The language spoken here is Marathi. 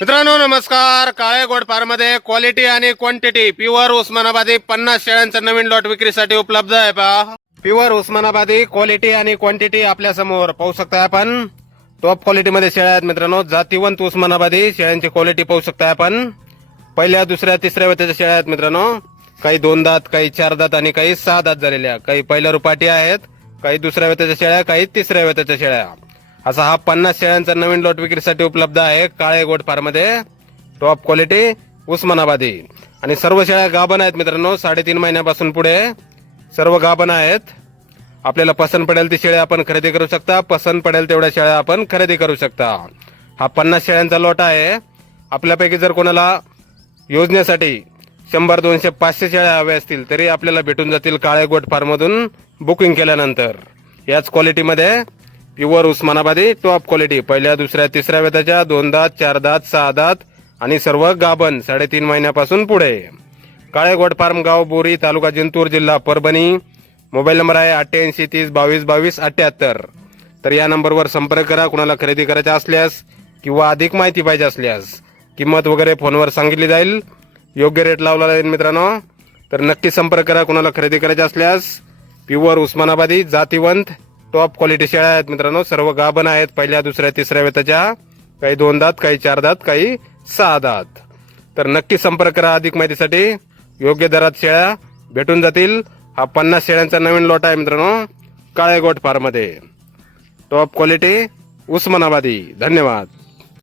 मित्रांनो नमस्कार. काळे गोड फार्म मध्ये क्वालिटी आणि क्वांटिटी प्युअर उस्मानाबादी 50 शेळ्यांचा नवीन लॉट विक्रीसाठी उपलब्ध आहे. पहा, प्युअर उस्मानाबादी क्वालिटी आणि क्वांटिटी आपल्या समोर पाहू शकता आपण. टॉप क्वालिटी मध्ये शेळ्या आहेत मित्रांनो. जातीवंत उस्मानाबादी शेळ्यांची क्वालिटी पाहू शकता आपण. पहिल्या दुसऱ्या तिसऱ्या वेताच्या शेळ्या आहेत मित्रांनो. काही 2 दात, काही 4 दात आणि काही 6 दात झालेल्या. काही पहिल्या रुपाटी आहेत, काही दुसऱ्या वेताच्या शेळ्या, काही तिसऱ्या वेताच्या शेळ्या. असा हा 50 शेळ्यांचा नवीन लॉट विक्रीसाठी उपलब्ध आहे काळे गोड फार्म मध्ये. टॉप क्वालिटी उस्मानाबादी आणि सर्व शेळ्या गाभण आहेत मित्रांनो. 3.5 महिन्यापासून पुढे सर्व गाभण आहेत. आपल्याला पसंत पडेल ती शेळ्या आपण खरेदी करू शकता. पसंत पडेल तेवढ्या शेळ्या आपण खरेदी करू शकता. हा 50 शेळ्यांचा लॉट आहे. आपल्यापैकी जर कोणाला योजनेसाठी 100, 200, 500 शेळ्या हव्या असतील तरी आपल्याला भेटून जातील काळे गोट फार्म मधून बुकिंग केल्यानंतर. याच क्वालिटीमध्ये प्युअर उस्मानाबादी टॉप क्वालिटी पहिल्या दुसऱ्या तिसऱ्या वेताच्या 2 दात, 4 दात, 6 दात आणि सर्व गाभण 3.5 महिन्यापासून पुढे. काळे गोट फार्म, गाव बोरी, तालुका जिंतूर, जिल्हा परभणी. मोबाईल नंबर आहे 88 30 22 22 78. तर या नंबरवर संपर्क करा. कुणाला खरेदी करायचा असल्यास किंवा अधिक माहिती पाहिजे असल्यास किंमत वगैरे फोनवर सांगितली जाईल. योग्य रेट लावला जाईल मित्रांनो. तर नक्की संपर्क करा कुणाला खरेदी करायचे असल्यास. प्युअर उस्मानाबादी जातीवंत टॉप क्वालिटी शेळ्या आहेत मित्रांनो. सर्व गाभण आहेत पहिल्या दुसऱ्या तिसऱ्या वेताच्या. काही 2 दात, काही 4 दात, काही 6 दात. तर नक्की संपर्क करा अधिक माहितीसाठी. योग्य दरात शेळ्या भेटून जातील. हा 50 शेळ्यांचा नवीन लॉट आहे मित्रांनो काळे गोट फार्म मध्ये. टॉप क्वालिटी उस्मानाबादी. धन्यवाद.